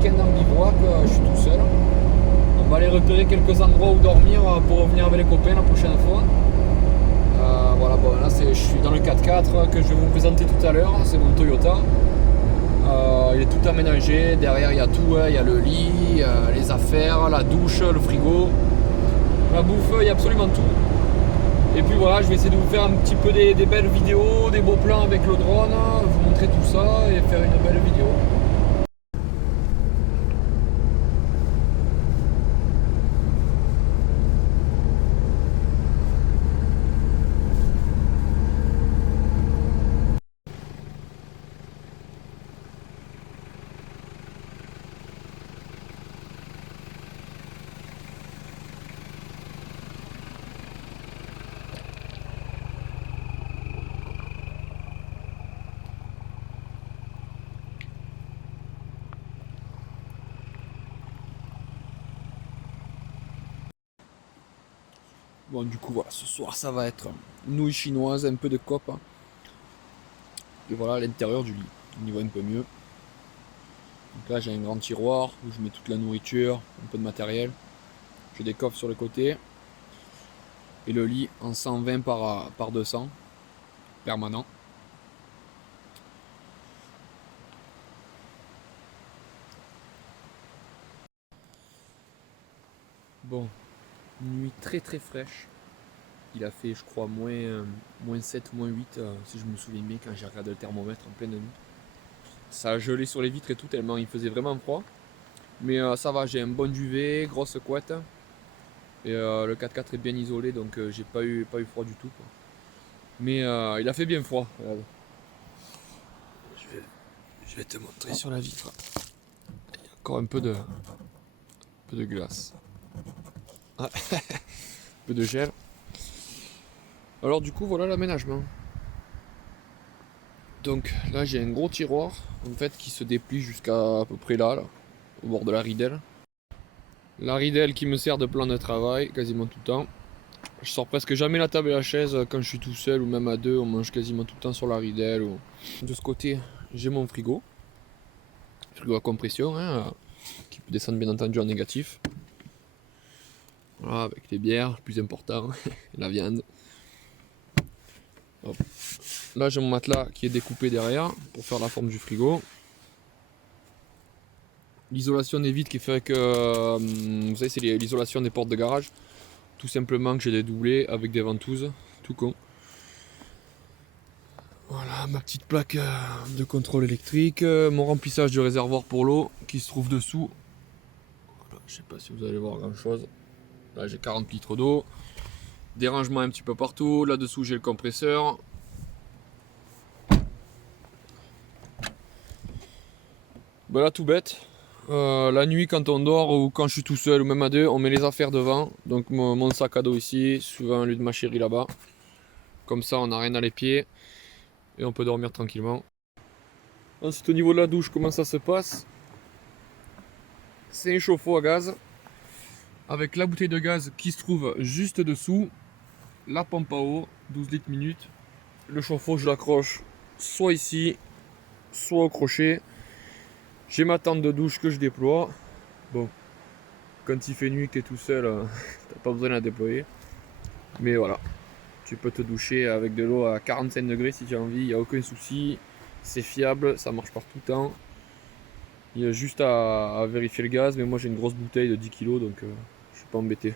week-end en bivouac, je suis tout seul. On va aller repérer quelques endroits où dormir pour revenir avec les copains la prochaine fois. Voilà, bon, là je suis dans le 4x4 que je vais vous présenter tout à l'heure, c'est mon Toyota. Il est tout aménagé, derrière il y a tout, il y a le lit, les affaires, la douche, le frigo, la bouffe, il y a absolument tout. Et puis voilà, je vais essayer de vous faire un petit peu des belles vidéos, des beaux plans avec le drone, vous montrer tout ça et faire une belle vidéo. Bon, du coup, voilà, ce soir ça va être nouilles chinoises, un peu de cope. Et voilà l'intérieur du lit, on y voit un peu mieux. Donc là, j'ai un grand tiroir où je mets toute la nourriture, un peu de matériel. J'ai des coffres sur le côté. Et le lit en 120 par 200, permanent. Bon, une nuit très très fraîche. Il a fait, je crois, moins 7, moins 8, si je me souviens bien, quand j'ai regardé le thermomètre en pleine nuit. Ça a gelé sur les vitres et tout, tellement il faisait vraiment froid. Mais ça va, j'ai un bon duvet, grosse couette. Et le 4x4 est bien isolé, donc j'ai pas eu froid du tout, quoi. Mais il a fait bien froid. Regarde. Je vais te montrer sur la vitre. Il y a encore un peu de glace. Ah, un peu de gel. Alors du coup, voilà l'aménagement. Donc là, j'ai un gros tiroir en fait qui se déplie jusqu'à à peu près là, au bord de la ridelle. La ridelle qui me sert de plan de travail quasiment tout le temps. Je sors presque jamais la table et la chaise quand je suis tout seul ou même à deux. On mange quasiment tout le temps sur la ridelle. De ce côté, j'ai mon frigo. Frigo à compression, hein, qui peut descendre bien entendu en négatif. Voilà, avec les bières, le plus important, la viande. Hop. Là, j'ai mon matelas qui est découpé derrière pour faire la forme du frigo. L'isolation des vitres qui fait que, vous savez, c'est l'isolation des portes de garage. Tout simplement que j'ai des doublés avec des ventouses, tout con. Voilà, ma petite plaque de contrôle électrique, mon remplissage du réservoir pour l'eau qui se trouve dessous. Voilà, je sais pas si vous allez voir grand chose. Là, j'ai 40 litres d'eau. Des rangements un petit peu partout. Là-dessous, j'ai le compresseur. Ben là, tout bête. La nuit, quand on dort ou quand je suis tout seul ou même à deux, on met les affaires devant. Donc mon sac à dos ici, souvent lui de ma chérie là-bas. Comme ça, on n'a rien à les pieds et on peut dormir tranquillement. Ensuite, au niveau de la douche, comment ça se passe? C'est un chauffe-eau à gaz avec la bouteille de gaz qui se trouve juste dessous, la pompe à eau, 12 litres minute. Le chauffe-eau, je l'accroche soit ici, soit au crochet. J'ai ma tente de douche que je déploie. Bon, quand il fait nuit que tu es tout seul, t'as pas besoin de la déployer. Mais voilà, tu peux te doucher avec de l'eau à 45 degrés si tu as envie, il n'y a aucun souci. C'est fiable, ça marche par tout temps. Il y a juste à vérifier le gaz, mais moi j'ai une grosse bouteille de 10 kg donc je suis pas embêté.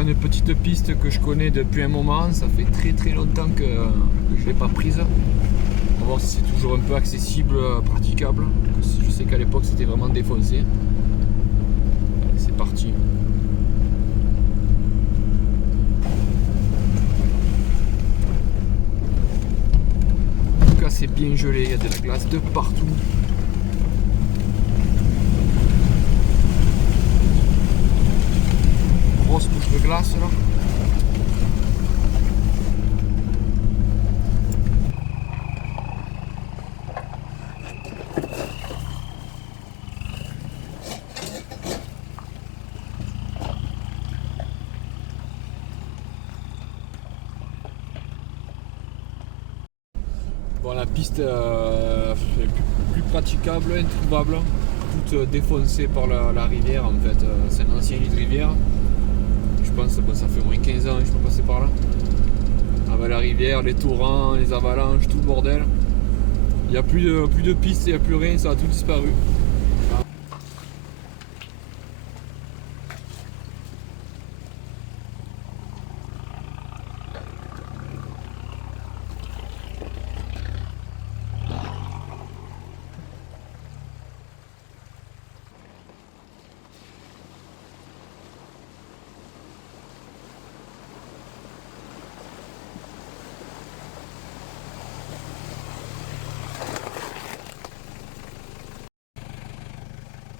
Bon, une petite piste que je connais depuis un moment, ça fait très longtemps que je ne l'ai pas prise. On va voir si c'est toujours un peu accessible, praticable. Je sais qu'à l'époque c'était vraiment défoncé. Allez, c'est parti. En tout cas c'est bien gelé, il y a de la glace de partout. Grosse couche de glace là. Bon, la piste est plus praticable, introuvable, toute défoncée par la rivière en fait. C'est un ancien lit de rivière. Je pense que ça fait au moins 15 ans que je peux passer par là. Avec la rivière, les torrents, les avalanches, tout le bordel. Il n'y a plus de piste, il n'y a plus rien, ça a tout disparu.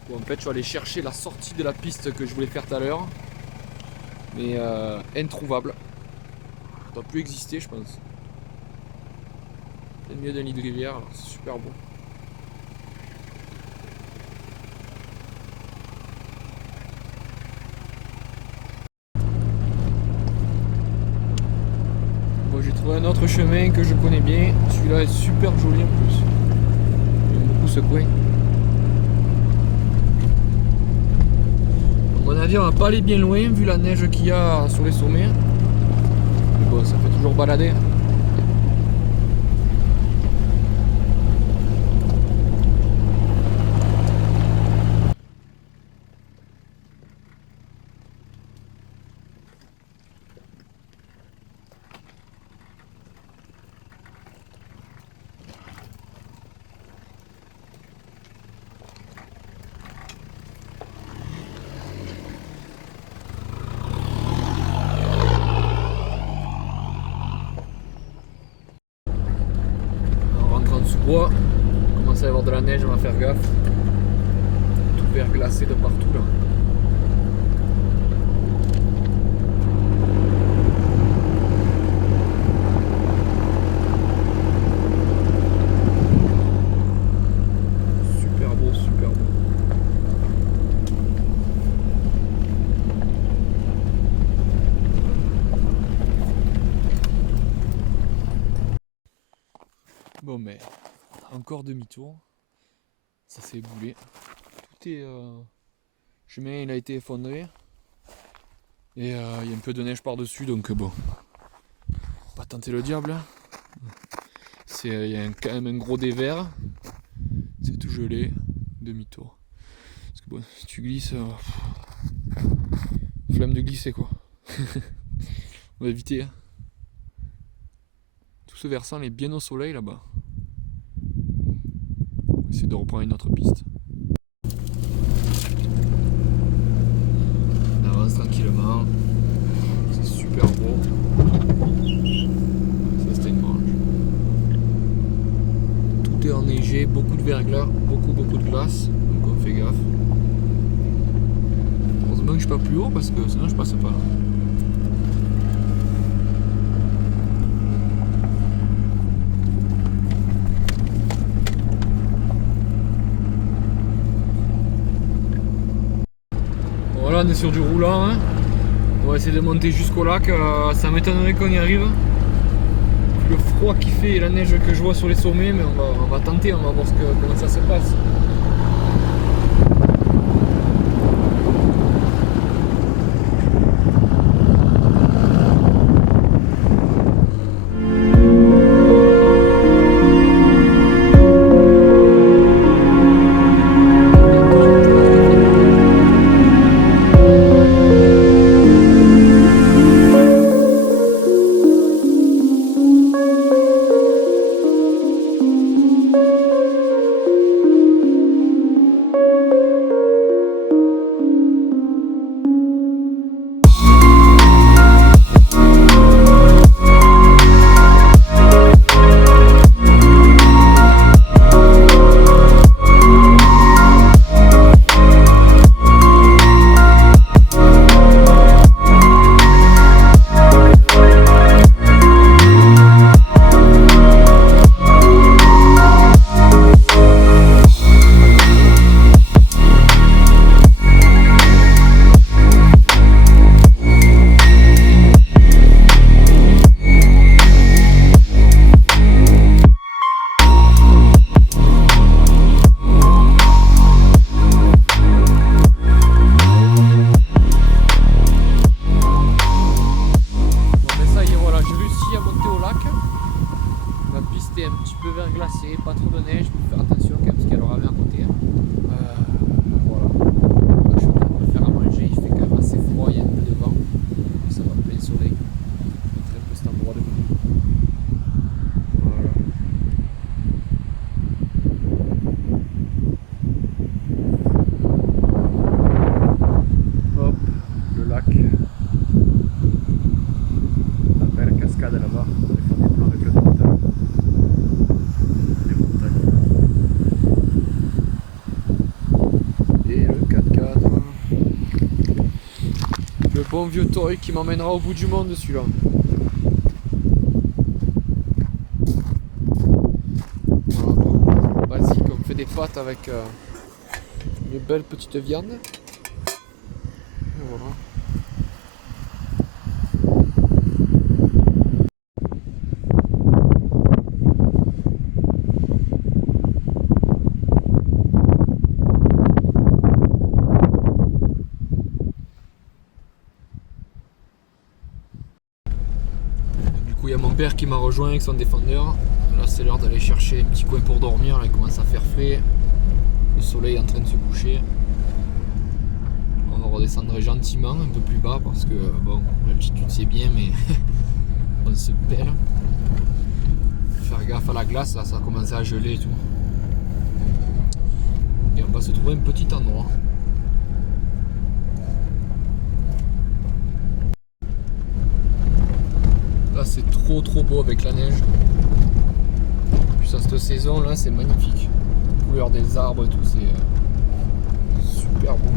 Bon, en fait, je suis allé chercher la sortie de la piste que je voulais faire tout à l'heure, mais introuvable. Ça doit plus exister, je pense. C'est le milieu d'un lit de rivière, c'est super beau. Bon, j'ai trouvé un autre chemin que je connais bien. Celui-là est super joli en plus. J'aime beaucoup ce coin. À mon avis, on va pas aller bien loin vu la neige qu'il y a sur les sommets. Mais bon, ça fait toujours balader. Sous bois, on commence à y avoir de la neige, on va faire gaffe. Tout verglacé de partout là. Super beau, super beau. Bon, mais encore demi-tour, ça s'est éboulé. Tout est. Le chemin il a été effondré. Et il y a un peu de neige par-dessus, donc bon. Pas tenter le diable. Il y a quand même un gros dévers. C'est tout gelé. Demi-tour. Parce que bon, si tu glisses. Flemme de glisser quoi. On va éviter. Tout ce versant est bien au soleil là-bas. On va essayer de reprendre une autre piste. On avance tranquillement. C'est super beau. Ça c'était une manche. Tout est enneigé, beaucoup de verglas, beaucoup de glace. Donc on fait gaffe. Heureusement que je suis pas plus haut parce que sinon je passe pas là. Voilà, on est sur du roulant. Hein. On va essayer de monter jusqu'au lac. Ça m'étonnerait qu'on y arrive. Le froid qu'il fait et la neige que je vois sur les sommets, mais on va tenter, on va voir comment ça se passe. Le bon vieux toy qui m'emmènera au bout du monde celui-là. Voilà, basique, on fait des pâtes avec une belle petite viande. Et voilà. Il y a mon père qui m'a rejoint avec son défendeur. Là c'est l'heure d'aller chercher un petit coin pour dormir. Là, il commence à faire frais. Le soleil est en train de se coucher. On va redescendre gentiment un peu plus bas parce que bon, l'altitude c'est bien mais on se pèle. Faire gaffe à la glace, là ça a commencé à geler et tout. Et on va se trouver un petit endroit. Là c'est trop beau avec la neige. Puis à cette saison là c'est magnifique. La couleur des arbres et tout, c'est super beau.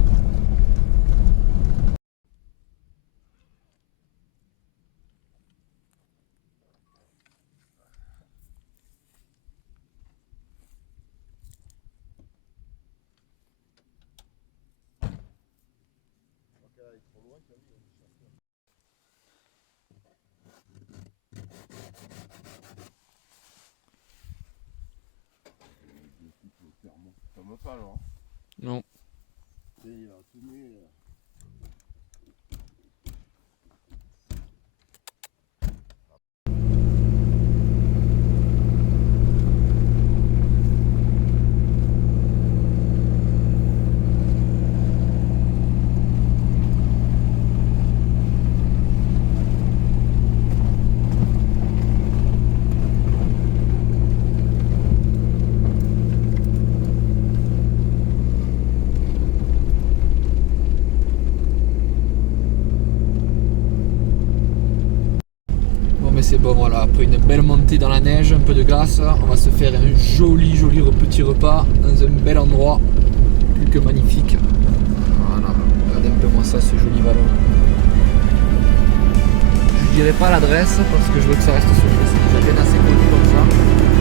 Ça me pas alors. Non. Il a tout mis. C'est bon, voilà, après une belle montée dans la neige, un peu de glace, on va se faire un joli petit repas dans un bel endroit, plus que magnifique. Voilà, regardez un peu moi ça, ce joli vallon. Je dirai pas l'adresse parce que je veux que ça reste secret, c'est déjà bien assez connu comme ça.